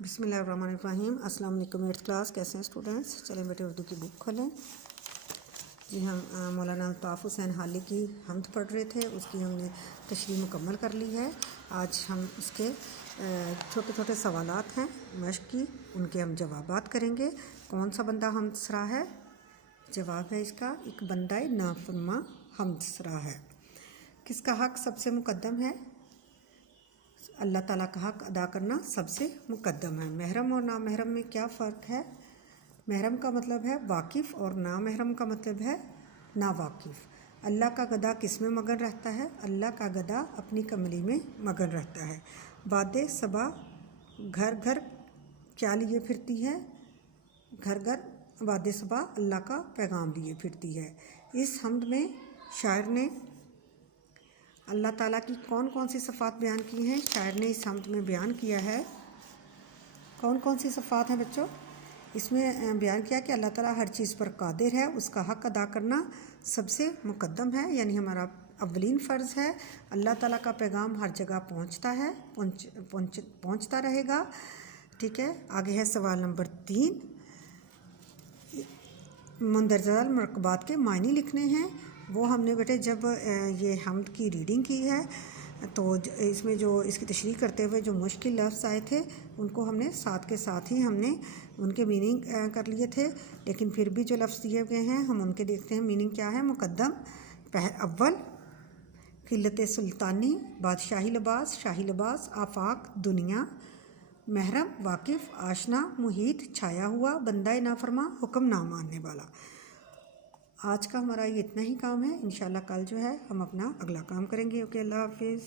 बिस्मिल्लाहिर्रहमानिर्रहीम। अस्सलाम वालेकुम एट्थ क्लास। कैसे हैं स्टूडेंट्स? चलें बेटे उर्दू की बुक खोलें। जी हम मौलाना अल्ताफ़ हुसैन हाली की हमद पढ़ रहे थे, उसकी हमने तशरीह मुकम्मल कर ली है। आज हम उसके छोटे छोटे सवालात हैं मश्क की, उनके हम जवाबात करेंगे। कौन सा बंदा हमदसरा है? जवाब है इसका एक बंदा नाफरमा हमदसरा है। किसका हक़ सबसे मुकद्दम है? अल्लाह ताला का हक़ अदा करना सबसे मुकद्दम है। महरम और नामहरम में क्या फ़र्क है? महरम का मतलब है वाकिफ़ और नामहरम का मतलब है नावाकिफ़। अल्लाह का गधा किस में मगन रहता है? अल्लाह का गधा अपनी कमली में मगन रहता है। वादे सबा घर घर क्या लिए फिरती है? घर घर वादे सबा अल्लाह का पैगाम लिए फिरती है। इस हमद में शायर ने अल्लाह ताला की कौन कौन सी सिफ़ात बयान की हैं? शायर ने इस हमद में बयान किया है। कौन कौन सी सिफ़ात हैं बच्चों? इसमें बयान किया कि अल्लाह ताला हर चीज़ पर कादिर है, उसका हक़ अदा करना सबसे मुकद्दम है, यानी हमारा अव्वलीन फ़र्ज़ है। अल्लाह ताला का पैगाम हर जगह पहुँचता है, पहुँचता रहेगा। ठीक है, आगे है सवाल नंबर 3। मंदरजा मरकबात के मायने लिखने हैं। वो हमने बेटे जब ये हमद की रीडिंग की है तो इसमें जो इसकी तशरीह करते हुए जो मुश्किल लफ्ज़ आए थे उनको हमने साथ के साथ ही हमने उनके मीनिंग कर लिए थे, लेकिन फिर भी जो लफ्ज़ दिए गए हैं हम उनके देखते हैं मीनिंग क्या है। मुकद्दम अव्वल, क़िल्लत सुल्तानी, बादशाही लिबास, शाही लिबास, आफाक दुनिया, महरम वाकिफ़, आशना, मुहीत, छाया हुआ, बंदा नाफरमा, हुक्म ना मानने वाला। आज का हमारा ये इतना ही काम है। इंशाल्लाह कल जो है हम अपना अगला काम करेंगे। ओके, अल्लाह हाफिज़।